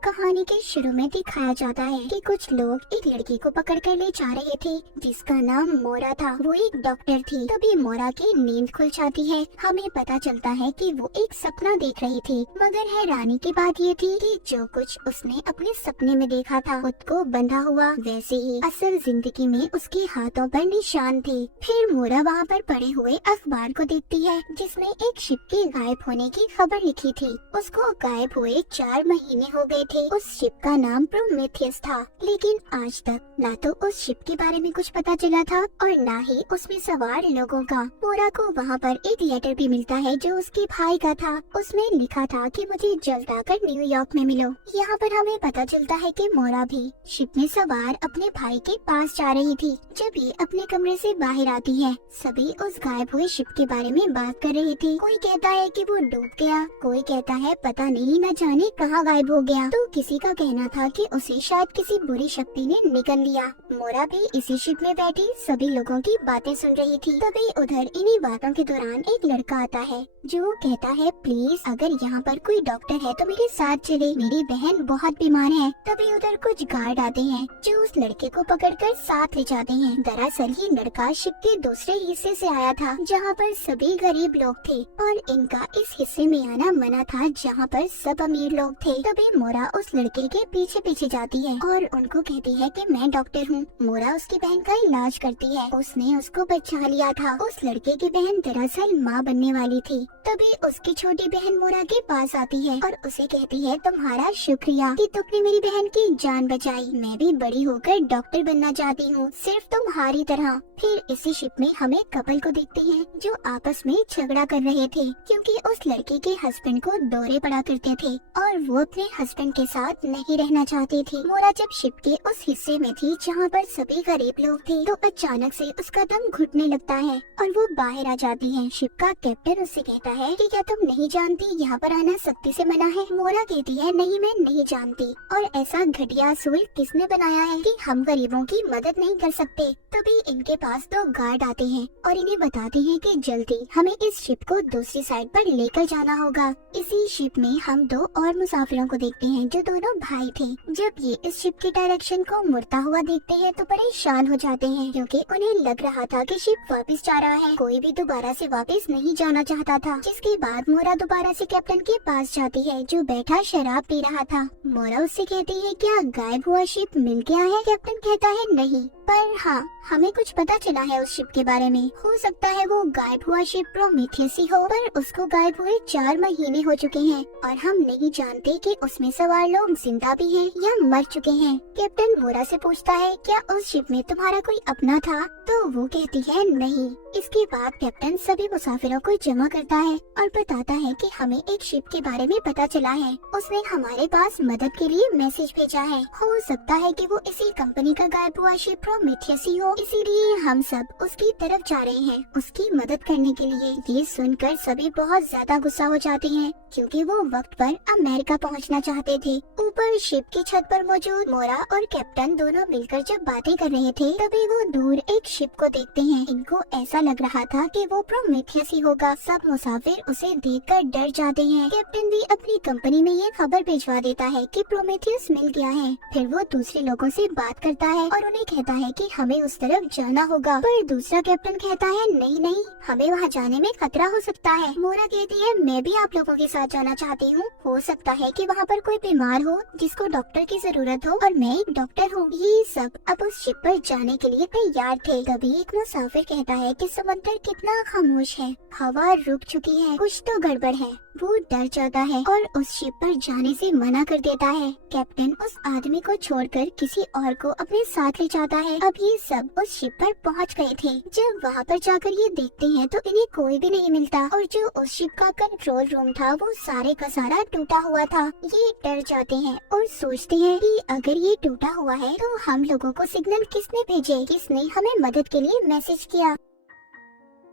कहानी के शुरू में दिखाया जाता है कि कुछ लोग एक लड़की को पकड़ कर ले जा रहे थे जिसका नाम मोरा था। वो एक डॉक्टर थी। तभी मोरा की नींद खुल जाती है। हमें पता चलता है कि वो एक सपना देख रही थी, मगर हैरानी की बात ये थी कि जो कुछ उसने अपने सपने में देखा था खुद को बंधा हुआ वैसे ही असल जिंदगी में उसके हाथों पर निशान थे। फिर मोरा वहाँ पर पड़े हुए अखबार को देखती है जिसमें एक शिप के गायब होने की खबर लिखी थी। उसको गायब हुए 4 महीने हो गए थे। उस शिप का नाम प्रोमेथियस था, लेकिन आज तक ना तो उस शिप के बारे में कुछ पता चला था और ना ही उसमें सवार लोगों का। मोरा को वहाँ पर एक लेटर भी मिलता है जो उसके भाई का था। उसमें लिखा था कि मुझे जल्द आकर न्यूयॉर्क में मिलो। यहाँ पर हमें पता चलता है कि मोरा भी शिप में सवार अपने भाई के पास जा रही थी। जब ये अपने कमरे से बाहर आती है, सभी उस गायब हुए शिप के बारे में बात कर रही थी। कोई कहता है कि वो डूब गया, कोई कहता है पता नहीं न जाने कहाँ गायब हो गया, तो किसी का कहना था कि उसे शायद किसी बुरी शक्ति ने निगल लिया। मोरा भी इसी शिप में बैठी सभी लोगों की बातें सुन रही थी। तभी उधर इन्हीं बातों के दौरान एक लड़का आता है जो कहता है प्लीज अगर यहाँ पर कोई डॉक्टर है तो मेरे साथ चले, मेरी बहन बहुत बीमार है। तभी उधर कुछ गार्ड आते हैं जो उस लड़के को पकड़कर साथ ले जाते हैं। दरअसल ये लड़का शिप के दूसरे हिस्से से आया था जहाँ पर सभी गरीब लोग थे और इनका इस हिस्से में आना मना था जहाँ पर सब अमीर लोग थे। तभी मोरा उस लड़के के पीछे पीछे जाती है और उनको कहती है कि मैं डॉक्टर हूँ। मोरा उसकी बहन का इलाज करती है। उसने उसको बचा लिया था। उस लड़के की बहन दरअसल माँ बनने वाली थी। तभी उसकी छोटी बहन मोरा के पास आती है और उसे कहती है तुम्हारा शुक्रिया कि तुमने मेरी बहन की जान बचाई। मैं भी बड़ी होकर डॉक्टर बनना चाहती हूँ, सिर्फ तुम्हारी तरह। फिर इसी शिप में हमें कपल को देखते हैं जो आपस में झगड़ा कर रहे थे क्योंकि उस लड़के के हस्बैंड को दौरे पड़ा करते थे और वो अपने हस्बैंड के साथ नहीं रहना चाहती थी। मोरा जब शिप के उस हिस्से में थी जहाँ पर सभी गरीब लोग थे तो अचानक से उसका दम घुटने लगता है और वो बाहर आ जाती है। शिप का कैप्टन उससे कहता है कि क्या तुम नहीं जानती यहाँ पर आना सख्ती से मना है। मोरा कहती है नहीं मैं नहीं जानती और ऐसा घटिया असूल किसने बनाया है कि हम गरीबों की मदद नहीं कर सकते। तभी इनके पास 2 गार्ड आते हैं और इन्हें बताते हैं कि जल्दी हमें इस शिप को दूसरी साइड पर लेकर जाना होगा। इसी शिप में हम 2 और मुसाफिरों को देखते हैं जो दोनों भाई थे। जब ये इस शिप के डायरेक्शन को मुड़ता हुआ देखते हैं तो परेशान हो जाते हैं क्योंकि उन्हें लग रहा था कि शिप वापस जा रहा है। कोई भी दोबारा से वापस नहीं जाना चाहता था। जिसके बाद मोरा दोबारा से कैप्टन के पास जाती है जो बैठा शराब पी रहा था। मोरा उससे कहती है क्या गायब हुआ शिप मिल गया है? कैप्टन कहता है नहीं, पर हाँ हमें कुछ पता चला है उस शिप के बारे में। हो सकता है वो गायब हुआ शिप प्रोमेथियस ही हो, पर उसको गायब हुए 4 महीने हो चुके हैं और हम नहीं जानते कि उसमें सवार लोग जिंदा भी हैं या मर चुके हैं। कैप्टन मोरा से पूछता है क्या उस शिप में तुम्हारा कोई अपना था? तो वो कहती है नहीं। इसके बाद कैप्टन सभी मुसाफिरों को जमा करता है और बताता है कि हमें एक शिप के बारे में पता चला है। उसने हमारे पास मदद के लिए मैसेज भेजा है। हो सकता है कि वो इसी कंपनी का गायब हुआ शिप प्रोमेथियस ही हो, इसीलिए हम सब उसकी तरफ जा रहे हैं उसकी मदद करने के लिए। ये सुनकर सभी बहुत ज्यादा गुस्सा हो जाते हैं क्योंकि वो वक्त पर अमेरिका पहुंचना चाहते थे। ऊपर शिप की छत पर मौजूद मोरा और कैप्टन दोनों मिलकर जब बातें कर रहे थे तभी वो दूर एक शिप को देखते हैं। इनको ऐसा लग रहा था कि वो प्रोमेथियस ही होगा। सब मुसाफिर उसे देखकर डर जाते हैं। कैप्टन भी अपनी कंपनी में ये खबर भिजवा देता है कि प्रोमेथियस मिल गया है। फिर वो दूसरे लोगों से बात करता है और उन्हें कहता है कि हमें उस तरफ जाना होगा, पर दूसरा कैप्टन कहता है नहीं नहीं हमें वहाँ जाने में खतरा हो सकता है। मोरा कहती है मैं भी आप लोगों के साथ जाना चाहती हूँ। हो सकता है कि वहाँ पर कोई बीमार हो जिसको डॉक्टर की जरूरत हो और मैं एक डॉक्टर हूँ। ये सब अब उस शिप पर जाने के लिए तैयार थे। तभी एक मुसाफिर कहता है कि समंदर कितना खामोश है, हवा रुक चुकी है, कुछ तो गड़बड़ है। वो डर जाता है और उस शिप पर जाने से मना कर देता है। कैप्टन उस आदमी को छोड़कर किसी और को अपने साथ ले जाता है। अब ये सब उस शिप पर पहुंच गए थे। जब वहाँ पर जाकर ये देखते हैं तो इन्हें कोई भी नहीं मिलता और जो उस शिप का कंट्रोल रूम था वो सारे का सारा टूटा हुआ था। ये डर जाते हैं और सोचते हैं कि अगर ये टूटा हुआ है तो हम लोगों को सिग्नल किसने भेजे, किसने हमें मदद के लिए मैसेज किया।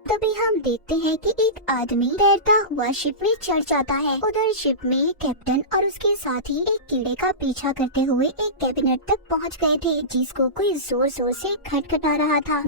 तभी हम देखते हैं कि एक आदमी तैरता हुआ शिप में चढ़ जाता है। उधर शिप में कैप्टन और उसके साथी एक कीड़े का पीछा करते हुए एक कैबिनेट तक पहुंच गए थे जिसको कोई जोर जोर से खटखटा रहा था।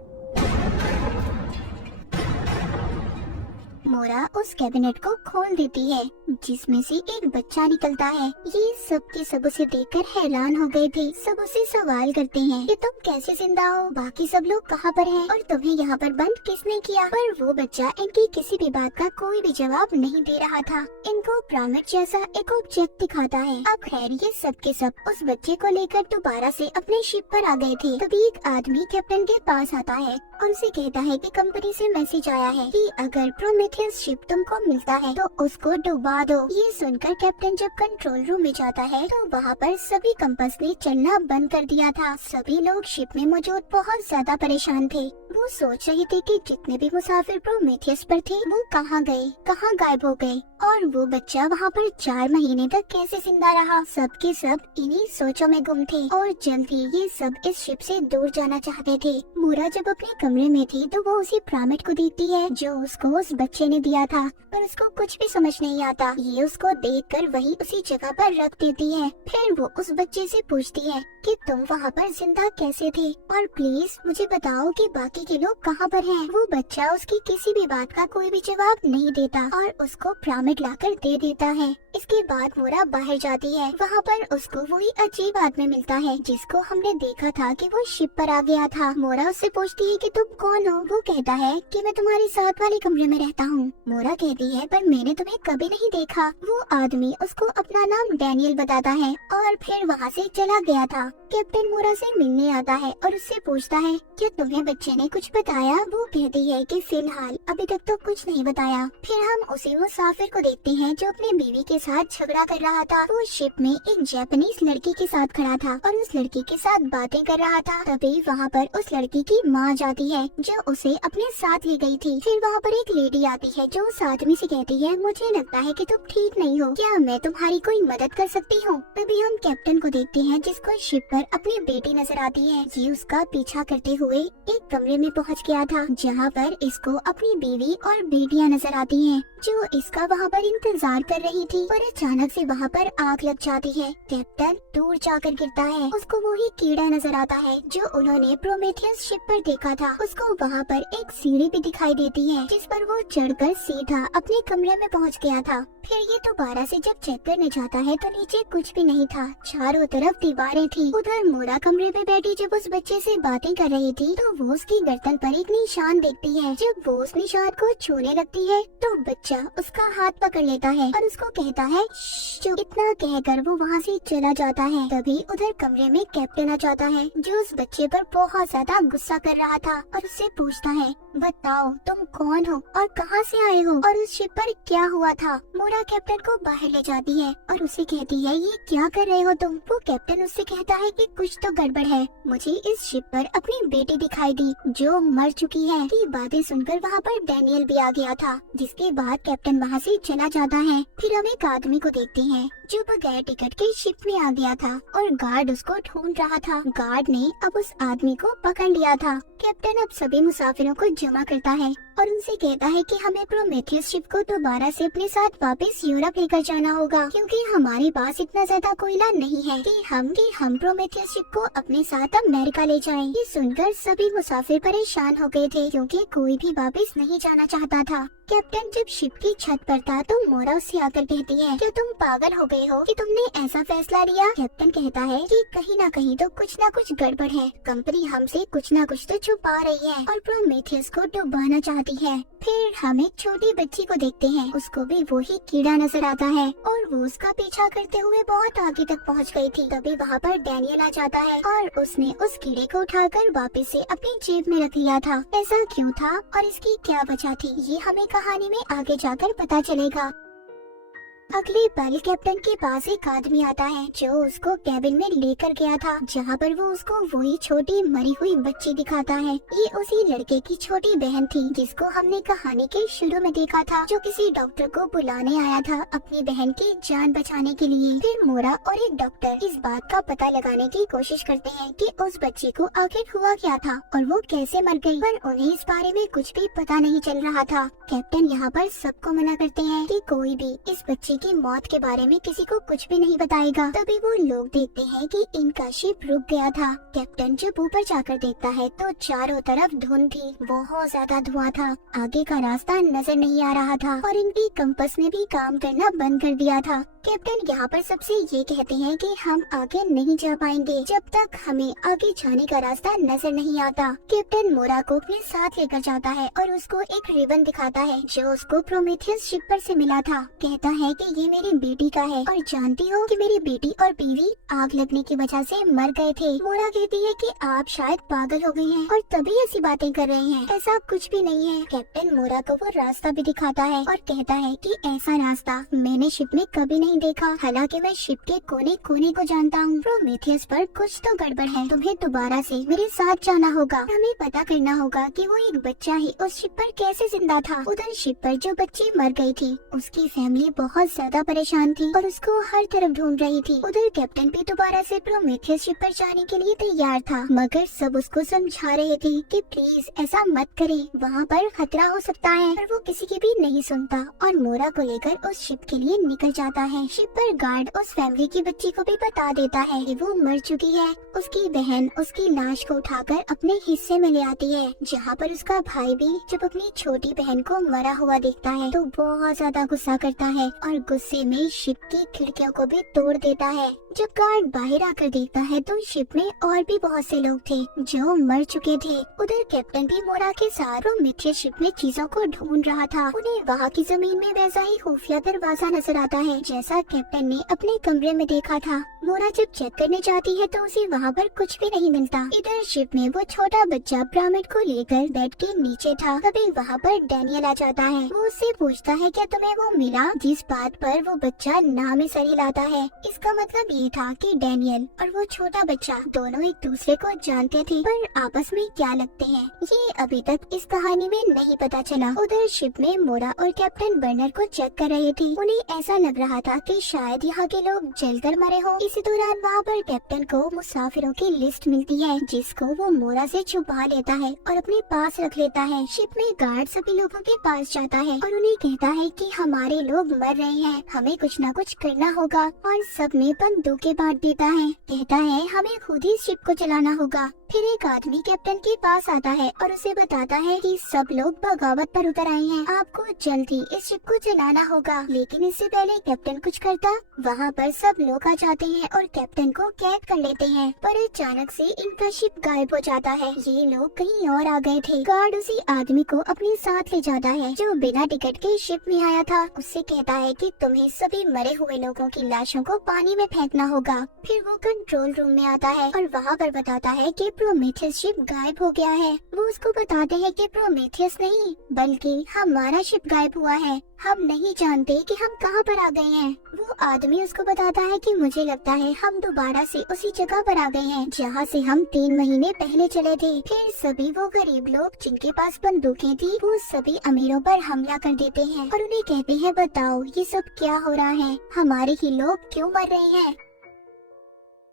मोरा उस कैबिनेट को खोल देती है जिसमें से एक बच्चा निकलता है। ये सब के सब उसे देखकर हैरान हो गए थे। सब उसे सवाल करते हैं कि तुम कैसे जिंदा हो, बाकी सब लोग कहाँ पर हैं और तुम्हें यहाँ पर बंद किसने किया। पर वो बच्चा इनकी किसी भी बात का कोई भी जवाब नहीं दे रहा था। इनको पिरामिड जैसा एक ऑब्जेक्ट दिखाता है। अब खैर ये सब के सब उस बच्चे को लेकर दोबारा से अपने शिप पर आ गए थे। तभी एक आदमी कैप्टन के पास आता है और उसे कहता है कि कंपनी से मैसेज आया है कि अगर प्रोमेथियस शिप तुमको मिलता है तो उसको डुबा दो। ये सुनकर कैप्टन जब कंट्रोल रूम में जाता है तो वहाँ पर सभी कंपास ने चलना बंद कर दिया था। सभी लोग शिप में मौजूद बहुत ज्यादा परेशान थे। वो सोच रहे थे कि जितने भी मुसाफिर प्रोमेथियस पर थे वो कहाँ गए, कहाँ गायब हो गए और वो बच्चा वहाँ पर 4 महीने तक कैसे जिंदा रहा। सब के सब इन्हीं सोचों में गुम थे और जल्द ही ये सब इस शिप से दूर जाना चाहते थे। मोरा जब अपने कमरे में थी तो वो उसी पिरामिड को देखती है जो उसको उस बच्चे ने दिया था, पर उसको कुछ भी समझ नहीं आता। ये उसको देखकर वही उसी जगह पर रख देती है। फिर वो उस बच्चे से पूछती है कि तुम वहाँ पर जिंदा कैसे थे और प्लीज मुझे बताओ कि बाकी के लोग कहाँ पर हैं। वो बच्चा उसकी किसी भी बात का कोई भी जवाब नहीं देता और उसको पिरामिड लाकर दे देता है। इसके बाद मोरा बाहर जाती है। वहाँ पर उसको वही अजीब आदमी मिलता है जिसको हमने देखा था कि वो शिप पर आ गया था। मोरा उससे पूछती है कि तुम कौन हो। वो कहता है कि मैं तुम्हारे साथ वाले कमरे में रहता हूँ। मोरा कहती है पर मैंने तुम्हें कभी नहीं देखा। वो आदमी उसको अपना नाम डैनियल बताता है और फिर वहाँ से चला गया था। कैप्टन मोरा से मिलने आता है और उससे पूछता है क्या तुम्हें बच्चे ने कुछ बताया। वो कहती है कि फिलहाल अभी तक तो कुछ नहीं बताया। फिर हम उसी मुसाफिर को देखते हैं जो अपनी बीवी के साथ झगड़ा कर रहा था। वो शिप में एक जापानीज लड़की के साथ खड़ा था और उस लड़की के साथ बातें कर रहा था। तभी वहाँ पर उस लड़की की माँ जाती है जो उसे अपने साथ ले गई थी। फिर वहाँ पर एक लेडी आती है जो उस आदमी से कहती है मुझे लगता है कि तुम ठीक नहीं हो, क्या मैं तुम्हारी कोई मदद कर सकती हूँ। तभी हम कैप्टन को देखते हैं जिसको शिप पर अपनी बेटी नजर आती है। ये उसका पीछा करते हुए एक कमरे में पहुँच गया था जहाँ पर इसको अपनी बीवी और बेटियाँ नजर आती हैं जो इसका वहाँ पर इंतजार कर रही थी। पर अचानक से वहाँ पर आग लग जाती है। कैप्टन दूर जाकर गिरता है। उसको वही कीड़ा नजर आता है जो उन्होंने प्रोमेथियस शिप पर देखा था। उसको वहाँ पर एक सीढ़ी भी दिखाई देती है जिस पर वो चढ़कर सीधा अपने कमरे में पहुँच गया था। फिर ये दोबारा से जब चेक करने जाता है तो नीचे कुछ भी नहीं था, चारों तरफ दीवारें थी। उधर मोरा कमरे में बैठी जब उस बच्चे से बातें कर रही थी तो वो उसकी गर्दन पर एक निशान देखती है। जब वो उस निशान को छूने लगती है तो बच्चा उसका हाथ पकड़ लेता है और उसको कहता है चुप। इतना कहकर वो वहाँ से चला जाता है। तभी उधर कमरे में कैप्टन आ जाता है जो उस बच्चे पर बहुत ज्यादा गुस्सा कर रहा था और उससे पूछता है बताओ तुम कौन हो और कहाँ से आए हो और उस शिप पर क्या हुआ था। मोरा कैप्टन को बाहर ले जाती है और उसे कहती है ये क्या कर रहे हो तुम। वो कैप्टन उससे कहता है कि कुछ तो गड़बड़ है, मुझे इस शिप पर अपनी बेटी दिखाई दी जो मर चुकी है। ये बातें सुनकर वहाँ पर डैनियल भी आ गया था जिसके बाद कैप्टन वहाँ से चला जाता है। फिर हम एक आदमी को देखते हैं जो बगैर टिकट के शिप में आ गया था और गार्ड उसको ढूंढ रहा था। गार्ड ने अब उस आदमी को पकड़ लिया था। कैप्टन अब सभी मुसाफिरों को जमा करता है और उनसे कहता है कि हमें प्रोमेथियस शिप को दोबारा से अपने साथ वापस यूरोप लेकर जाना होगा क्योंकि हमारे पास इतना ज्यादा कोयला नहीं है कि हम प्रोमेथियस शिप को अपने साथ अमेरिका ले जाएं। ये सुनकर सभी मुसाफिर परेशान हो गए थे क्योंकि कोई भी वापस नहीं जाना चाहता था। कैप्टन जब शिप की छत पर था तो मोरा उससे आकर कहती है क्या तुम पागल हो गए हो कि तुमने ऐसा फैसला लिया। कैप्टन कहता है कि कहीं ना कहीं तो कुछ ना कुछ गड़बड़ है, कंपनी हमसे कुछ ना कुछ तो छुपा रही है और प्रोमेथियस को डुबाना चाहती है। फिर हम एक छोटी बच्ची को देखते हैं, उसको भी वही कीड़ा नजर आता है और वो उसका पीछा करते हुए बहुत आगे तक पहुंच गई थी। तभी वहाँ पर डैनियल आ जाता है और उसने उस कीड़े को उठाकर वापस से अपनी जेब में रख लिया था। ऐसा क्यों था और इसकी क्या वजह थी ये हमें कहानी में आगे जाकर पता चलेगा। अगले पल कैप्टन के पास एक आदमी आता है जो उसको कैबिन में लेकर गया था जहाँ पर वो उसको वही छोटी मरी हुई बच्ची दिखाता है। ये उसी लड़के की छोटी बहन थी जिसको हमने कहानी के शुरू में देखा था जो किसी डॉक्टर को बुलाने आया था अपनी बहन की जान बचाने के लिए। फिर मोरा और एक डॉक्टर इस बात का पता लगाने की कोशिश करते हैं कि उस बच्ची को आखिर हुआ क्या था और वो कैसे मर गई, पर उन्हें इस बारे में कुछ भी पता नहीं चल रहा था। कैप्टन यहाँ पर सबको मना करते हैं कि कोई भी इस बच्ची की मौत के बारे में किसी को कुछ भी नहीं बताएगा। तभी वो लोग देखते हैं कि इनका शिप रुक गया था। कैप्टन जब ऊपर जाकर देखता है तो चारों तरफ धुंध थी, बहुत ज्यादा धुआं था, आगे का रास्ता नजर नहीं आ रहा था और इनकी कंपास ने भी काम करना बंद कर दिया था। कैप्टन यहाँ पर सबसे ये कहते हैं कि हम आगे नहीं जा पाएंगे जब तक हमें आगे जाने का रास्ता नजर नहीं आता। कैप्टन मोरा को अपने साथ लेकर जाता है और उसको एक रिबन दिखाता है जो उसको प्रोमेथियस शिप पर से मिला था। कहता है कि ये मेरी बेटी का है और जानती हो कि मेरी बेटी और बीवी आग लगने की वजह से मर गए थे। मोरा कहती है कि आप शायद पागल हो गई हैं और तभी ऐसी बातें कर रहे हैं, ऐसा कुछ भी नहीं है। कैप्टन मोरा को वो रास्ता भी दिखाता है और कहता है कि ऐसा रास्ता मैंने शिप में कभी नहीं देखा, हालांकि मैं शिप के कोने कोने को जानता हूँ। प्रोमेथियस पर कुछ तो गड़बड़ है, तुम्हें दोबारा से मेरे साथ जाना होगा। हमें पता करना होगा कि वो एक बच्चा ही उस शिप पर कैसे जिंदा था। उधर शिप पर जो बच्ची मर गई थी उसकी फैमिली बहुत ज्यादा परेशान थी और उसको हर तरफ ढूंढ रही थी। उधर कैप्टन भी दोबारा से प्रोमेथियस शिप पर जाने के लिए तैयार था, मगर सब उसको समझा रहे थे कि प्लीज ऐसा मत करे, वहाँ पर खतरा हो सकता है, पर वो किसी की भी नहीं सुनता और मोरा को लेकर उस शिप के लिए निकल जाता है। शिप पर गार्ड उस फैमिली की बच्ची को भी बता देता है कि वो मर चुकी है। उसकी बहन उसकी लाश को उठाकर अपने हिस्से में ले आती है, जहाँ पर उसका भाई भी जब अपनी छोटी बहन को मरा हुआ देखता है तो बहुत ज्यादा गुस्सा करता है और गुस्से में शिप की खिड़कियों को भी तोड़ देता है। जब गार्ड बाहर आकर देखता है तो शिप में और भी बहुत से लोग थे जो मर चुके थे। उधर कैप्टन भी मोरा के साथ प्रोमेथियस शिप में चीजों को ढूंढ रहा था। उन्हें वहाँ की जमीन में वैसा ही खुफिया दरवाजा नजर आता है जैसा कैप्टन ने अपने कमरे में देखा था। मोरा जब चेक करने जाती है तो उसे वहाँ पर कुछ भी नहीं मिलता। इधर शिप में वो छोटा बच्चा पिरामिड को लेकर बेड के नीचे था। तभी वहाँ पर डैनियल आ जाता है। वो उससे पूछता है क्या तुम्हें वो मिला, जिस बात पर वो बच्चा ना में सर हिलाता है। इसका मतलब ये था कि डैनियल और वो छोटा बच्चा दोनों एक दूसरे को जानते थे, पर आपस में क्या लगते हैं ये अभी तक इस कहानी में नहीं पता चला। उधर शिप में मोरा और कैप्टन बर्नर को चेक कर रहे थे। उन्हें ऐसा लग रहा था कि शायद यहाँ के लोग जलकर मरे हो। इसी दौरान वहाँ पर कैप्टन को मुसाफिरों की लिस्ट मिलती है जिसको वो मोरा से छुपा लेता है और अपने पास रख लेता है। शिप में गार्ड सभी लोगों के पास जाता है और उन्हें कहता है कि हमारे लोग मर रहे हैं, हमें कुछ न कुछ करना होगा और सब में बंदूकें बांट देता है। कहता है हमें खुद ही शिप को चलाना होगा। फिर एक आदमी कैप्टन के पास आता है और उसे बताता है कि सब लोग बगावत पर उतर आए हैं, आपको जल्दी इस शिप को चलाना होगा। लेकिन इससे पहले कैप्टन कुछ करता, वहाँ पर सब लोग आ जाते हैं और कैप्टन को कैद कर लेते हैं। पर अचानक से इनका शिप गायब हो जाता है, ये लोग कहीं और आ गए थे। गार्ड उसी आदमी को अपने साथ ले जाता है जो बिना टिकट के शिप में आया था। उससे कहता है कि तुम्हें सभी मरे हुए लोगों की लाशों को पानी में फेंकना होगा। फिर वो कंट्रोल रूम में आता है और वहाँ पर बताता है कि प्रोमेथियस शिप गायब हो गया है। वो उसको बताते हैं कि प्रोमेथियस नहीं बल्कि हमारा शिप गायब हुआ है, हम नहीं जानते कि हम कहाँ पर आ गए हैं। वो आदमी उसको बताता है कि मुझे लगता है हम दोबारा से उसी जगह पर आ गए हैं जहाँ से हम 3 महीने पहले चले थे। फिर सभी वो गरीब लोग जिनके पास बंदूकें थी वो सभी अमीरों पर हमला कर देते हैं और उन्हें कहते हैं बताओ ये सब क्या हो रहा है, हमारे ही लोग क्यों मर रहे हैं।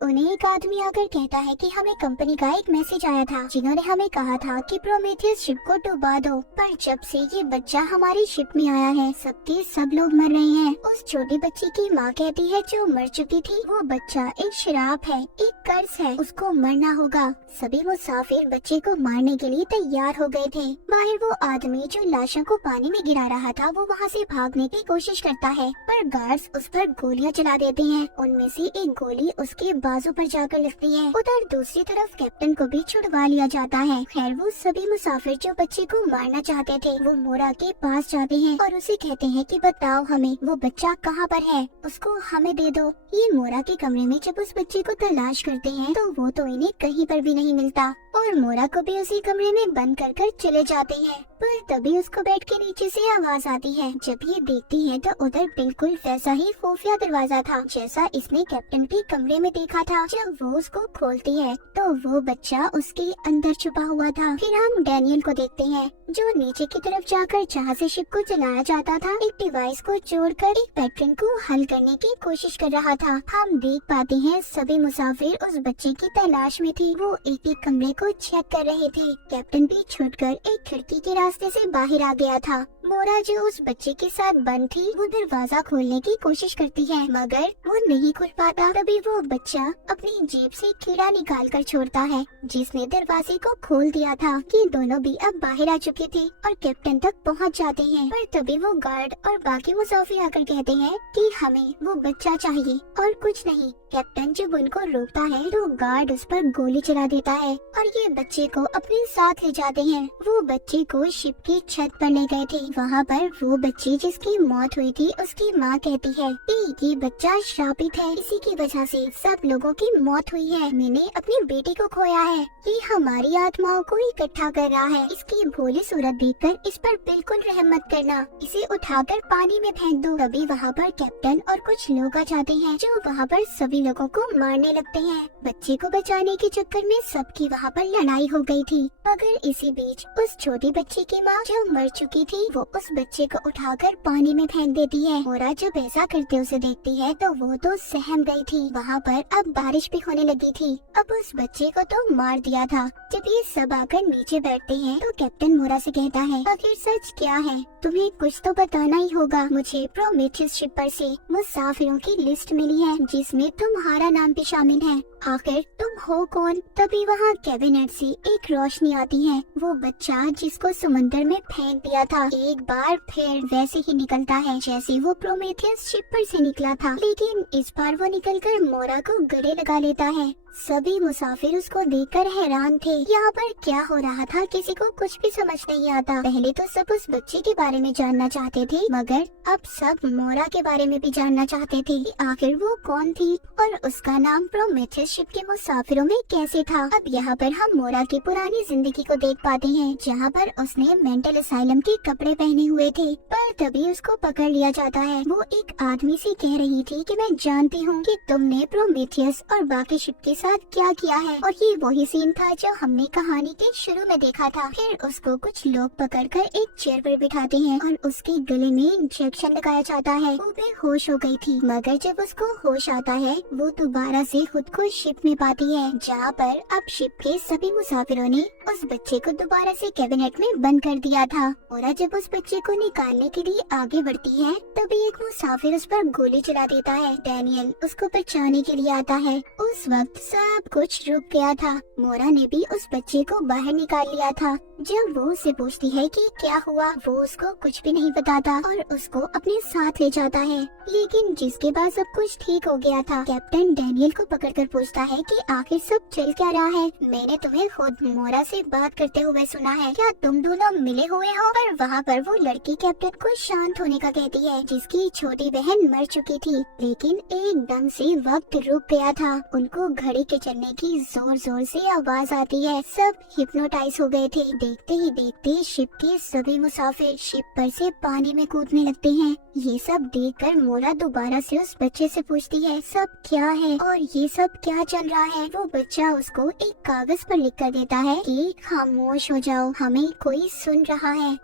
उन्हें एक आदमी आकर कहता है कि हमें कंपनी का एक मैसेज आया था जिन्होंने हमें कहा था कि प्रोमेथियस शिप को डुबा दो, पर जब से ये बच्चा हमारी शिप में आया है सबके सब लोग मर रहे हैं। उस छोटी बच्ची की माँ कहती है जो मर चुकी थी वो बच्चा एक श्राप है, एक कर्ज है, उसको मरना होगा। सभी मुसाफिर बच्चे को मारने के लिए तैयार हो गए थे। बाहर वो आदमी जो लाशों को पानी में गिरा रहा था वो वहाँ से भागने की कोशिश करता है, पर गार्ड्स उस पर गोलियां चला देते हैं। उनमें से एक गोली उसके बाजू पर जाकर लगती है। उधर दूसरी तरफ कैप्टन को भी छुड़वा लिया जाता है। खैर वो सभी मुसाफिर जो बच्चे को मारना चाहते थे वो मोरा के पास जाते हैं और उसे कहते हैं कि बताओ हमें वो बच्चा कहाँ पर है, उसको हमें दे दो। ये मोरा के कमरे में जब उस बच्चे को तलाश करते हैं तो वो तो इन्हें कहीं पर भी नहीं मिलता और मोरा को भी उसी कमरे में बंद कर चले जाते हैं। पर तभी उसको बेड के नीचे से आवाज आती है। जब ये देखती है तो उधर बिल्कुल वैसा ही खुफिया दरवाजा था जैसा इसने कैप्टन के कमरे में देखा था। जब वो उसको खोलती है तो वो बच्चा उसके अंदर छुपा हुआ था। फिर हम डैनियल को देखते हैं जो नीचे की तरफ जाकर जहाँ से शिप को चलाया जाता था एक डिवाइस को जोड़कर एक पैटर्न को हल करने की कोशिश कर रहा था। हम देख पाते हैं सभी मुसाफिर उस बच्चे की तलाश में थी। वो एक एक कमरे को चेक कर रहे थे। कैप्टन भी छुटकर एक खिड़की के रास्ते से बाहर आ गया था। मोरा जो उस बच्चे के साथ बंद थी वो दरवाजा खोलने की कोशिश करती है मगर वो नहीं खुल पाता। तभी वो बच्चा अपनी जेब से कीड़ा निकाल कर छोड़ता है जिसने दरवाजे को खोल दिया था। ये दोनों भी अब बाहर आ चुके थे और कैप्टन तक पहुंच जाते हैं। पर तभी वो गार्ड और बाकी मुसाफिर आकर कहते हैं कि हमें वो बच्चा चाहिए और कुछ नहीं। कैप्टन जब उनको रोकता है तो गार्ड उस पर गोली चला देता है और ये बच्चे को अपने साथ ले जाते हैं। वो बच्चे को शिप की छत पर ले गए थे। वहाँ पर वो बच्ची जिसकी मौत हुई थी उसकी माँ कहती है कि ये बच्चा श्रापित है, इसी की वजह से सब लोगों की मौत हुई है। मैंने अपनी बेटी को खोया है। ये हमारी आत्माओं को इकट्ठा कर रहा है। इसकी भोली सूरत देखकर इस पर बिल्कुल रहम मत करना। इसे उठाकर पानी में फेंक दो। तभी वहाँ पर कैप्टन और कुछ लोग आ जाते हैं जो वहाँ पर सभी लोगों को मारने लगते हैं। बच्चे को बचाने के चक्कर में सबकी वहाँ पर लड़ाई हो गई थी। मगर इसी बीच उस छोटी बच्ची की माँ जो मर चुकी थी वो उस बच्चे को उठाकर पानी में फेंक देती है। मोरा जब ऐसा करते उसे देखती है तो वो तो सहम गई थी। वहाँ पर अब बारिश भी होने लगी थी। अब उस बच्चे को तो मार दिया था। जब ये सब आकर नीचे बैठते हैं तो कैप्टन मोरा से कहता है आखिर सच क्या है, तुम्हें कुछ तो बताना ही होगा। मुझे प्रोमेथियस शिप पर से मुसाफिरों की लिस्ट मिली है जिसमें तुम्हारा नाम भी शामिल है। आखिर तुम हो कौन? तभी वहाँ कैबिनेट से एक रोशनी आती है। वो बच्चा जिसको समंदर में फेंक दिया था एक बार फिर वैसे ही निकलता है जैसे वो प्रोमेथियस शिप पर से निकला था, लेकिन इस बार वो निकलकर मोरा को गले लगा लेता है। सभी मुसाफिर उसको देखकर हैरान थे। यहाँ पर क्या हो रहा था किसी को कुछ भी समझ नहीं आता। पहले तो सब उस बच्चे के बारे में जानना चाहते थे मगर अब सब मोरा के बारे में भी जानना चाहते थे कि आखिर वो कौन थी और उसका नाम प्रोमेथियस शिप के मुसाफिरों में कैसे था। अब यहाँ पर हम मोरा की पुरानी जिंदगी को देख पाते हैं जहाँ पर उसने मेंटल असाइलम के कपड़े पहने हुए थे। पर तभी उसको पकड़ लिया जाता है। वो एक आदमी से कह रही थी कि मैं जानती हूँ कि तुमने प्रोमेथियस और बाकी शिप के साथ क्या किया है। और ये वही सीन था जो हमने कहानी के शुरू में देखा था। फिर उसको कुछ लोग पकड़कर एक चेयर पर बिठाते हैं और उसके गले में इंजेक्शन लगाया जाता है। वो बेहोश हो गई थी मगर जब उसको होश आता है वो दोबारा से खुद को शिप में पाती है जहाँ पर अब शिप के सभी मुसाफिरों ने उस बच्चे को दोबारा से कैबिनेट में बंद कर दिया था। और जब उस बच्चे को निकालने के लिए आगे बढ़ती है तभी एक मुसाफिर उस पर गोली चला देता है। डैनियल उसको बचाने के लिए आता है। उस वक्त सब कुछ रुक गया था। मोरा ने भी उस बच्चे को बाहर निकाल लिया था। जब वो उससे पूछती है कि क्या हुआ वो उसको कुछ भी नहीं बताता और उसको अपने साथ ले जाता है। लेकिन जिसके बाद सब कुछ ठीक हो गया था कैप्टन डैनियल को पकड़कर पूछता है कि आखिर सब चल क्या रहा है। मैंने तुम्हें खुद मोरा से बात करते हुए सुना है, क्या तुम दोनों मिले हुए हो? पर वहाँ पर वो लड़की कैप्टन को शांत होने का कहती है जिसकी छोटी बहन मर चुकी थी। लेकिन एकदम से वक्त रुक गया था। उनको घड़ी के चलने की जोर जोर से आवाज आती है। सब हिप्नोटाइज हो गए थे। देखते ही देखते शिप के सभी मुसाफिर शिप पर से पानी में कूदने लगते हैं। ये सब देखकर मोरा दोबारा से उस बच्चे से पूछती है सब क्या है और ये सब क्या चल रहा है। वो बच्चा उसको एक कागज पर लिख कर देता है कि खामोश हो जाओ, हमें कोई सुन रहा है।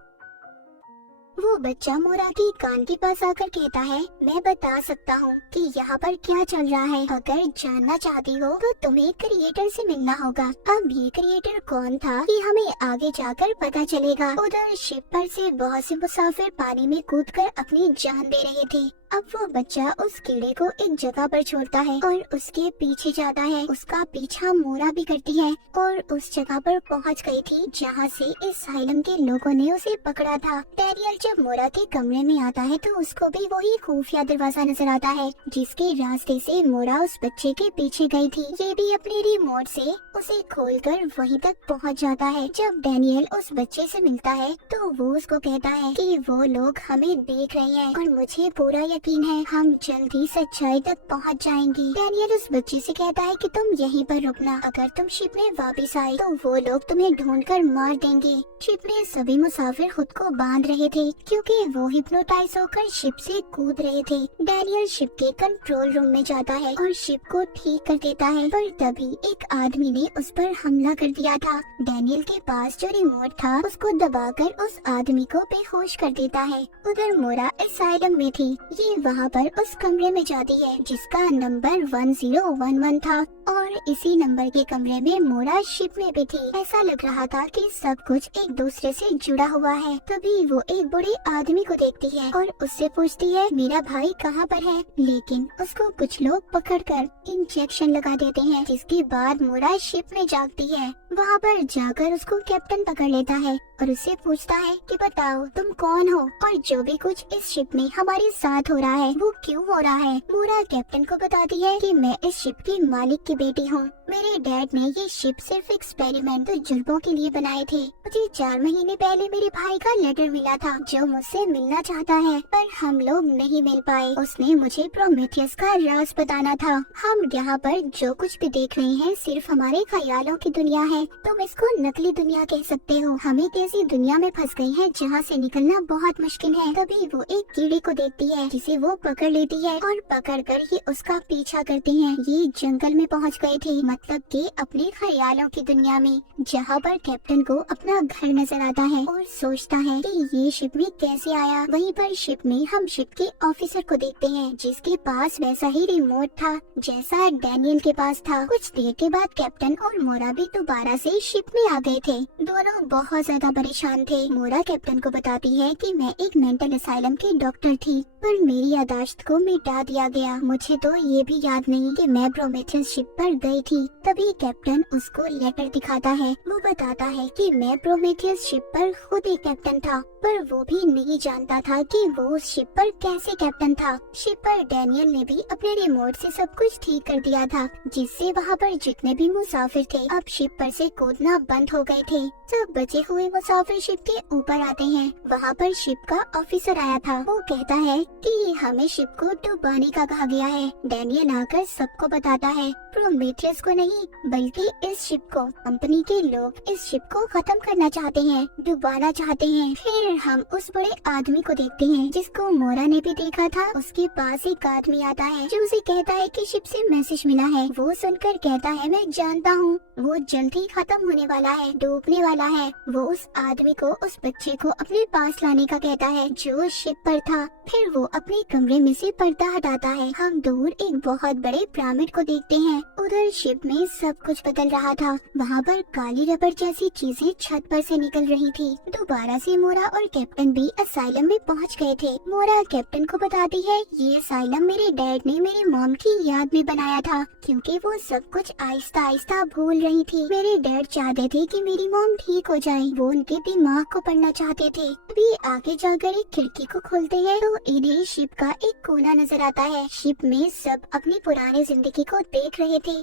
वो बच्चा मोरा के कान के पास आकर कहता है मैं बता सकता हूँ कि यहाँ पर क्या चल रहा है। अगर जानना चाहती हो तो तुम्हें क्रिएटर से मिलना होगा। अब ये क्रिएटर कौन था ये हमें आगे जाकर पता चलेगा। उधर शिप पर से बहुत से मुसाफिर पानी में कूदकर अपनी जान दे रहे थे। अब वो बच्चा उस कीड़े को एक जगह पर छोड़ता है और उसके पीछे जाता है। उसका पीछा मोरा भी करती है और उस जगह पर पहुंच गई थी जहां से इस साइलम के लोगों ने उसे पकड़ा था। डैनियल जब मोरा के कमरे में आता है तो उसको भी वही खुफिया दरवाजा नजर आता है जिसके रास्ते से मोरा उस बच्चे के पीछे गई थी। ये भी अपने रिमोट से उसे खोलकर वहीं तक पहुंच जाता है। जब डैनियल उस बच्चे से मिलता है तो वो उसको कहता है कि वो लोग हमें देख रहे हैं और मुझे पूरा यकीन है हम जल्दी सच्चाई तक पहुंच जाएंगे। डैनियल उस बच्चे से कहता है कि तुम यहीं पर रुकना, अगर तुम शिप में वापस आए तो वो लोग तुम्हें ढूंढकर मार देंगे। शिप में सभी मुसाफिर खुद को बांध रहे थे क्योंकि वो हिप्नोटाइज होकर शिप से कूद रहे थे। डैनियल शिप के कंट्रोल रूम में जाता है और शिप को ठीक कर देता है। पर तभी एक आदमी ने उस पर हमला कर दिया था। डैनियल के पास जो रिमोट था उसको दबाकर उस आदमी को बेहोश कर देता है। उधर मोरा असाइलम में थी। ये तभी वहाँ पर उस कमरे में जाती है जिसका नंबर 1011 था और इसी नंबर के कमरे में मोरा शिप में भी थी। ऐसा लग रहा था कि सब कुछ एक दूसरे से जुड़ा हुआ है। तभी वो एक बूढ़े आदमी को देखती है और उससे पूछती है मेरा भाई कहाँ पर है, लेकिन उसको कुछ लोग पकड़कर इंजेक्शन लगा देते हैं, जिसके बाद मोरा शिप में जागती है। वहाँ पर जाकर उसको कैप्टन पकड़ लेता है और उससे पूछता है कि बताओ तुम कौन हो और जो भी कुछ इस शिप में हमारे साथ हो रहा है वो क्यों हो रहा है। मोरा कैप्टन को बताती है कि मैं इस शिप की मालिक की बेटी हूँ। मेरे डैड ने ये शिप सिर्फ एक्सपेरिमेंट तजुर्बों के लिए बनाए थे। मुझे 4 महीने पहले मेरे भाई का लेटर मिला था जो मुझसे मिलना चाहता है, पर हम लोग नहीं मिल पाए। उसने मुझे प्रोमेथियस का राज बताना था। हम यहाँ पर जो कुछ भी देख रहे हैं सिर्फ हमारे ख्यालों की दुनिया है। तुम इसको नकली दुनिया कह सकते हो। हम एक ऐसी दुनिया में फंस गए हैं जहाँ से निकलना बहुत मुश्किल है। तभी वो एक कीड़े को देखती है जिसे वो पकड़ लेती है और पकड़कर ही उसका पीछा करती है। ये जंगल में पहुँच गए थे, मतलब कि अपने ख्यालों की दुनिया में, जहाँ पर कैप्टन को अपना घर नजर आता है और सोचता है कि ये शिप में कैसे आया। वहीं पर शिप में हम शिप के ऑफिसर को देखते हैं जिसके पास वैसा ही रिमोट था जैसा डैनियल के पास था। कुछ देर के बाद कैप्टन और मोरा भी दोबारा से शिप में आ गए थे। दोनों बहुत ज्यादा परेशान थे। मोरा कैप्टन को बताती है कि मैं एक मेंटल असाइलम की डॉक्टर थी, पर मेरी यादाश्त को मिटा दिया गया। मुझे तो ये भी याद नहीं कि मैं प्रोमेथियस शिप पर गई थी। तभी कैप्टन उसको लेटर दिखाता है। वो बताता है कि मैं प्रोमेथियस शिप पर खुद ही कैप्टन था, पर वो भी नहीं जानता था कि वो उस शिप पर कैसे कैप्टन था। शिप पर डैनियल ने भी अपने रिमोट से सब कुछ ठीक कर दिया था, जिससे वहाँ पर जितने भी मुसाफिर थे अब शिप पर से कूदना बंद हो गए थे। सब बचे हुए मुसाफिर शिप के ऊपर आते हैं। वहाँ पर शिप का ऑफिसर आया था। वो कहता है कि हमें शिप को डुबाने का कहा गया है। डैनियल आकर सबको बताता है प्रोमेथियस को नहीं बल्कि इस शिप को। कंपनी के लोग इस शिप को खत्म करना चाहते हैं, डुबाना चाहते हैं। फिर हम उस बड़े आदमी को देखते हैं जिसको मोरा ने भी देखा था। उसके पास एक आदमी आता है जो उसे कहता है कि शिप से मैसेज मिला है। वो सुनकर कहता है मैं जानता हूँ, वो जल्द ही खत्म होने वाला है, डूबने वाला है। वो उस आदमी को उस बच्चे को अपने पास लाने का कहता है जो शिप पर था। फिर वो अपने कमरे में से पर्दा हटाता है। हम दूर एक बहुत बड़े पिरामिड को देखते हैं। उधर शिप में सब कुछ बदल रहा था। वहाँ पर काली रबड़ जैसी चीजें छत पर से निकल रही थी। दोबारा से मोरा और कैप्टन भी असाइलम में पहुँच गए थे। मोरा कैप्टन को बताती है ये असाइलम मेरे डैड ने मेरी मॉम की याद में बनाया था, क्योंकि वो सब कुछ आहिस्ता आहिस्ता भूल रही थी। मेरे डैड चाहते थे कि मेरी मॉम ठीक हो जाए। वो उनके दिमाग को पढ़ना चाहते थे। अभी आगे जाकर एक खिड़की को खोलते हैं तो इन्हें शिप का एक कोना नजर आता है। शिप में सब अपनी पुरानी जिंदगी को देख रहे थे।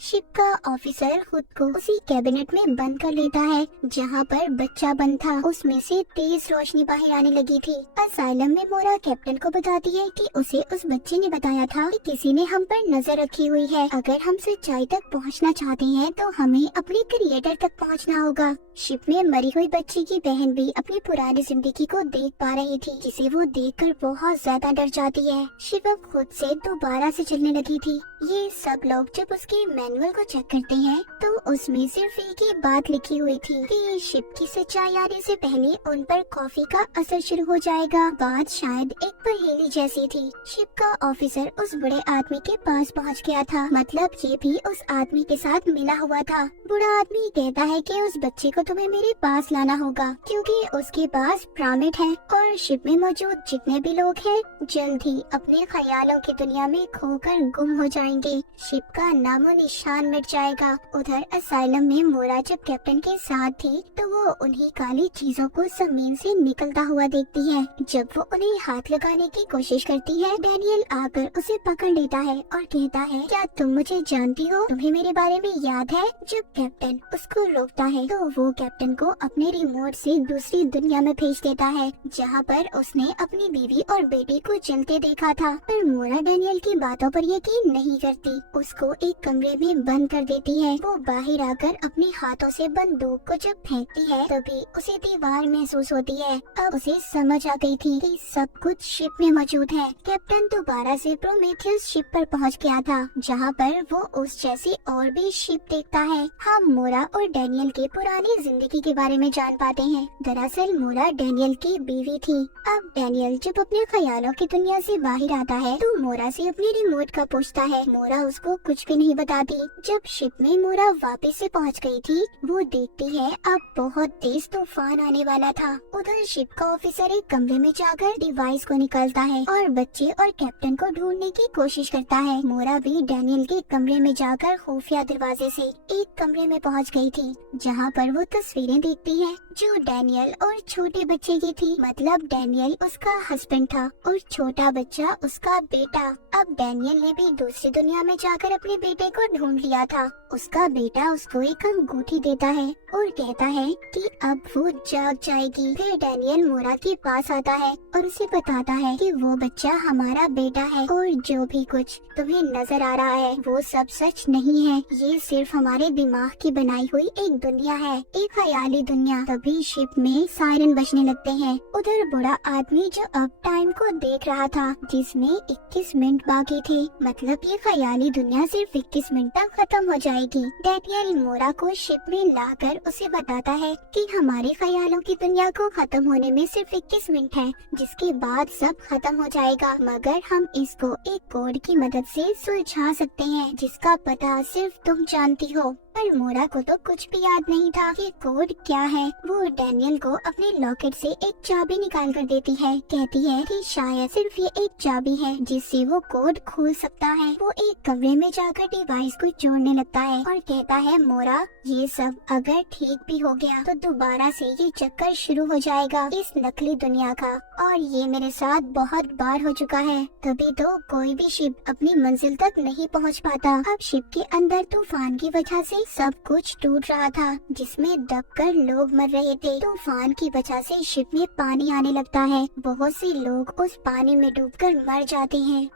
शिप का ऑफिसर खुद को उसी कैबिनेट में बंद कर लेता है जहाँ पर बच्चा बंद था। उसमें से तेज रोशनी बाहर आने लगी थी। असाइलम में मोरा कैप्टन को बताती है कि उसे उस बच्चे ने बताया था कि किसी ने हम पर नजर रखी हुई है। अगर हम सच्चाई तक पहुँचना चाहते हैं तो हमें अपने क्रिएटर तक पहुँचना होगा। शिप में मरी हुई बच्ची की बहन भी अपनी पुरानी जिंदगी को देख पा रही थी, जिसे वो देखकर बहुत ज्यादा डर जाती है। शिप अब खुद से दोबारा से चलने लगी थी। ये सब लोग जब उसके मैनुअल को चेक करते हैं तो उसमें सिर्फ एक ही बात लिखी हुई थी कि शिप की सच्चाई आने से पहले उन पर कॉफी का असर शुरू हो जाएगा। बात शायद एक पहेली जैसी थी। शिप का ऑफिसर उस बड़े आदमी के पास पहुंच गया था, मतलब ये भी उस आदमी के साथ मिला हुआ था। बूढ़ा आदमी कहता है कि उस बच्चे को तुम्हें मेरे पास लाना होगा, क्योंकि उसके पास पिरामिड है और शिप में मौजूद जितने भी लोग हैं जल्द ही अपने ख्यालों की दुनिया में खोकर गुम हो जाएंगे। शिप का नामो निशान मिट जाएगा। उधर असाइलम में मोरा जब कैप्टन के साथ थी तो वो उन्हीं काली चीजों को जमीन से निकलता हुआ देखती है। जब वो उन्हें हाथ लगाने की कोशिश करती है, डैनियल आकर उसे पकड़ लेता है और कहता है क्या तुम मुझे जानती हो? तुम्हें मेरे बारे में याद है? जब कैप्टन उसको रोकता है तो वो कैप्टन को अपने रिमोट से दूसरी दुनिया में भेज देता है जहाँ पर उसने अपनी बीवी और बेटी को जलते देखा था। पर मोरा डैनियल की बातों पर यकीन नहीं करती। उसको एक कमरे में बंद कर देती है। वो बाहर आकर अपने हाथों से बंदूक को जब फेंकती है तभी उसे दीवार महसूस होती है। अब उसे समझ आ गई थी कि सब कुछ शिप में मौजूद है। कैप्टन दोबारा से प्रोमेथियस शिप पर पहुंच गया था, जहां पर वो उस जैसी और भी शिप देखता है। हम मोरा और डैनियल की पुरानी जिंदगी के बारे में जान पाते हैं। दरअसल मोरा डैनियल की बीवी थी। अब डैनियल जब अपने ख्यालों की दुनिया से बाहर आता है तो मोरा से अपने रिमोट का पूछता है। मोरा उसको कुछ भी नहीं बताती। जब शिप में मोरा वापस से पहुंच गई थी, वो देखती है अब बहुत तेज तूफान आने वाला था। उधर शिप का ऑफिसर एक कमरे में जाकर डिवाइस को निकालता है और बच्चे और कैप्टन को ढूंढने की कोशिश करता है। मोरा भी डैनियल के कमरे में जाकर खुफिया दरवाजे से एक कमरे में पहुंच गई थी, जहां पर वो तस्वीरें देखती है जो डैनियल और छोटे बच्चे की थी। मतलब डैनियल उसका हस्बैंड था और छोटा बच्चा उसका बेटा। अब डैनियल ने भी दूसरी दुनिया में जाकर अपने बेटे को ढूंढ लिया था। उसका बेटा उसको एक अंगूठी देता है और कहता है कि अब वो जाग जाएगी। फिर डैनियल मोरा के पास आता है और उसे बताता है कि वो बच्चा हमारा बेटा है और जो भी कुछ तुम्हें नजर आ रहा है वो सब सच नहीं है। ये सिर्फ हमारे दिमाग की बनाई हुई एक दुनिया है, एक ख्याली दुनिया। तभी शिप में सायरन बजने लगते हैं। उधर बूढ़ा आदमी जो अब टाइम को देख रहा था, जिसमें 21 मिनट बाकी थे। मतलब ये ख्याली दुनिया सिर्फ 21 मिनट तक खत्म हो जाएगी। डैनियल मोरा को शिप में लाकर उसे बताता है कि हमारे ख्यालों की दुनिया को खत्म होने में सिर्फ 21 मिनट है, जिसके बाद सब खत्म हो जाएगा, मगर हम इसको एक कोड की मदद से सुलझा सकते हैं जिसका पता सिर्फ तुम जानती हो। पर मोरा को तो कुछ भी याद नहीं था कि कोड क्या है। वो डैनियल को अपने लॉकेट से एक चाबी निकाल कर देती है। कहती है कि शायद सिर्फ ये एक चाबी है जिससे वो कोड खोल सकता है। वो एक कमरे में जाकर डिवाइस को जोड़ने लगता है और कहता है मोरा, ये सब अगर ठीक भी हो गया तो दोबारा से ये चक्कर शुरू हो जाएगा इस नकली दुनिया का, और ये मेरे साथ बहुत बार हो चुका है। तभी तो कोई भी शिप अपनी मंजिल तक नहीं पहुंच पाता। अब शिप के अंदर तूफान की वजह से सब कुछ टूट रहा था, जिसमें दबकर लोग मर रहे थे। तूफान की वजह से शिप में पानी आने लगता है। बहुत से लोग उस पानी में डूबकर मर जाते हैं।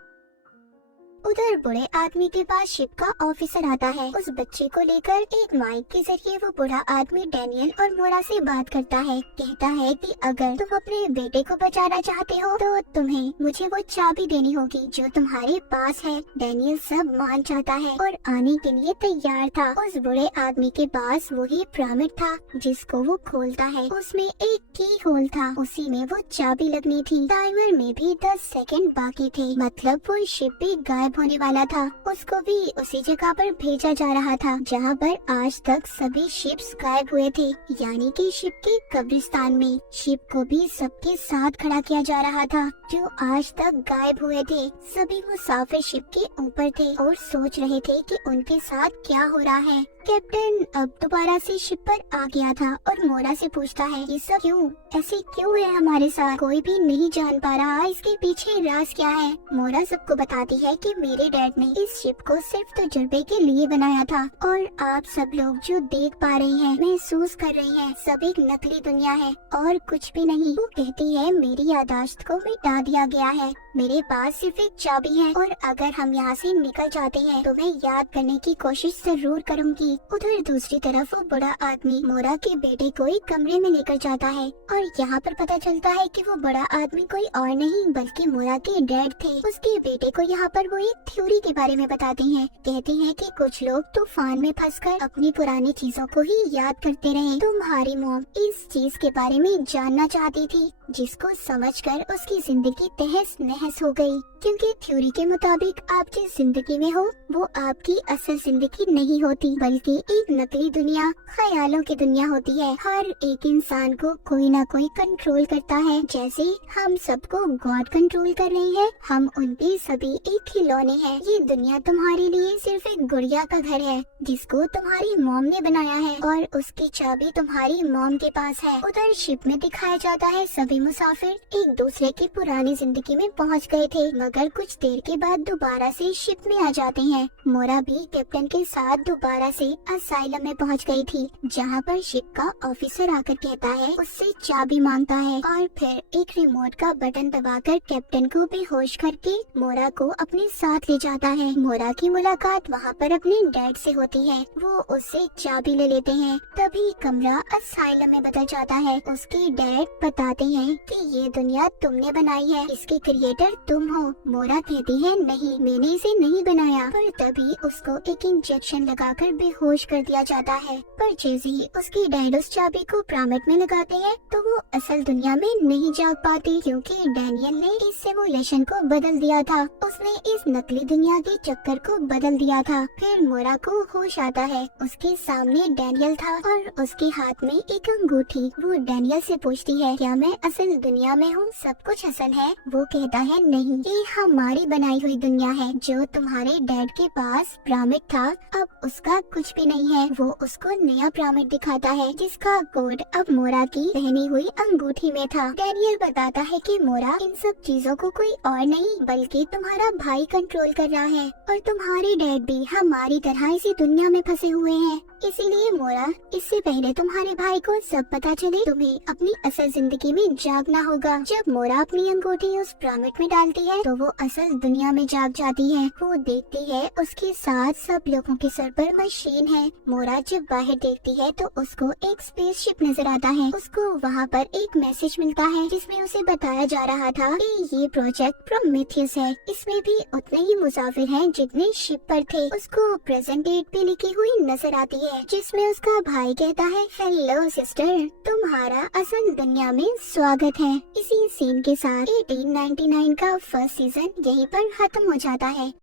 उधर बूढ़े आदमी के पास शिप का ऑफिसर आता है। उस बच्चे को लेकर एक माइक के जरिए वो बूढ़ा आदमी डैनियल और मोरा से बात करता है। कहता है कि अगर तुम अपने बेटे को बचाना चाहते हो तो तुम्हें मुझे वो चाबी देनी होगी जो तुम्हारे पास है। डैनियल सब मान जाता है और आने के लिए तैयार था। उस बूढ़े आदमी के पास वही पिरामिड था जिसको वो खोलता है। उसमें एक की होल था, उसी में वो चाबी लगनी थी। टाइमर में भी 10 सेकंड बाकी थे। मतलब वो शिप भी गायब होने वाला था। उसको भी उसी जगह पर भेजा जा रहा था जहाँ पर आज तक सभी शिप्स गायब हुए थे, यानी कि शिप के कब्रिस्तान में। शिप को भी सबके साथ खड़ा किया जा रहा था जो आज तक गायब हुए थे। सभी मुसाफिर शिप के ऊपर थे और सोच रहे थे कि उनके साथ क्या हो रहा है। कैप्टन अब दोबारा से शिप पर आ गया था और मोरा से पूछता है ये सब क्यों, ऐसे क्यों है हमारे साथ, कोई भी नहीं जान पा रहा इसके पीछे राज क्या है। मोरा सबको बताती है कि मेरे डैड ने इस शिप को सिर्फ तजुर्बे के लिए बनाया था और आप सब लोग जो देख पा रही हैं, महसूस कर रही हैं, सब एक नकली दुनिया है और कुछ भी नहीं। वो कहती है मेरी यादाश्त को मिटा दिया गया है, मेरे पास सिर्फ एक चाबी है और अगर हम यहाँ से निकल जाते हैं तो मैं याद करने की कोशिश जरूर करूँगी। उधर दूसरी तरफ वो बड़ा आदमी मोरा के बेटे को एक कमरे में लेकर जाता है और यहाँ पर पता चलता है कि वो बड़ा आदमी कोई और नहीं बल्कि मोरा के डैड थे। उसके बेटे को यहाँ पर वो एक थ्योरी के बारे में बताते हैं। कहते हैं कि कुछ लोग तूफान में फंसकर अपनी पुरानी चीजों को ही याद करते रहे। तुम्हारी मॉम इस चीज के बारे में जानना चाहती थी, जिसको समझकर उसकी जिंदगी तहस नहस हो गई, क्योंकि थ्योरी के मुताबिक आप जिस जिंदगी में हो वो आपकी असल जिंदगी नहीं होती बल्कि एक नकली दुनिया, ख्यालों की दुनिया होती है। हर एक इंसान को कोई ना कोई कंट्रोल करता है, जैसे हम सबको गॉड कंट्रोल कर रही है। हम उनके सभी एक खिलौने हैं। ये दुनिया तुम्हारे लिए सिर्फ एक गुड़िया का घर है जिसको तुम्हारी मॉम ने बनाया है और उसकी चाबी तुम्हारी मॉम के पास है। उधर शिप में दिखाया जाता है सभी मुसाफिर एक दूसरे की पुरानी जिंदगी में पहुंच गए थे, जाकर कुछ देर के बाद दोबारा से शिप में आ जाते हैं। मोरा भी कैप्टन के साथ दोबारा से असाइलम में पहुंच गई थी, जहां पर शिप का ऑफिसर आकर कहता है, उससे चाबी मांगता है और फिर एक रिमोट का बटन दबाकर कैप्टन को बेहोश करके मोरा को अपने साथ ले जाता है। मोरा की मुलाकात वहां पर अपने डैड से होती है। वो उससे चाबी ले लेते हैं। तभी कमरा असाइलम में बदल जाता है। उसके डैड बताते हैं कि ये दुनिया तुमने बनाई है, इसके क्रिएटर तुम हो। मोरा कहती है, नहीं, मैंने इसे नहीं बनाया। पर तभी उसको एक इंजेक्शन लगाकर बेहोश कर दिया जाता है। पर जैसे ही उसके डैड उस चाबी को प्रामेट में लगाते हैं तो वो असल दुनिया में नहीं जाग पाती, क्योंकि डैनियल ने इस सिमुलेशन को बदल दिया था। उसने इस नकली दुनिया के चक्कर को बदल दिया था। फिर मोरा को होश आता है। उसके सामने डैनियल था और उसके हाथ में एक अंगूठी। वो डैनियल से पूछती है, क्या मैं असल दुनिया में हूँ, सब कुछ असल है? वो कहता है, नहीं, ये हमारी बनाई हुई दुनिया है। जो तुम्हारे डैड के पास प्रामिड था, अब उसका कुछ भी नहीं है। वो उसको नया प्रामिड दिखाता है, जिसका कोड अब मोरा की पहनी हुई अंगूठी में था। डैनियल बताता है कि मोरा, इन सब चीजों को कोई और नहीं बल्कि तुम्हारा भाई कंट्रोल कर रहा है, और तुम्हारे डैड भी हमारी तरह इसी दुनिया में फंसे हुए हैं। इसीलिए मोरा, इससे पहले तुम्हारे भाई को सब पता चले, तुम्हें अपनी असल जिंदगी में जागना होगा। जब मोरा अपनी अंगूठी उस पिरामिड में डालती है तो वो असल दुनिया में जाग जाती है। वो देखती है उसके साथ सब लोगों के सर पर मशीन है। मोरा जब बाहर देखती है तो उसको एक स्पेसशिप नजर आता है। उसको वहाँ पर एक मैसेज मिलता है, जिसमें उसे बताया जा रहा था कि ये प्रोजेक्ट प्रोमेथियस है। इसमें भी उतने ही मुसाफिर हैं जितने शिप पर थे। उसको प्रेजेंट डेट पे लिखी हुई नजर आती है, जिसमें उसका भाई कहता है, हेलो सिस्टर, तुम्हारा असल दुनिया में स्वागत है। इसी सीन के साथ 1899 का फर्स्ट सीजन यहीं पर खत्म हो जाता है।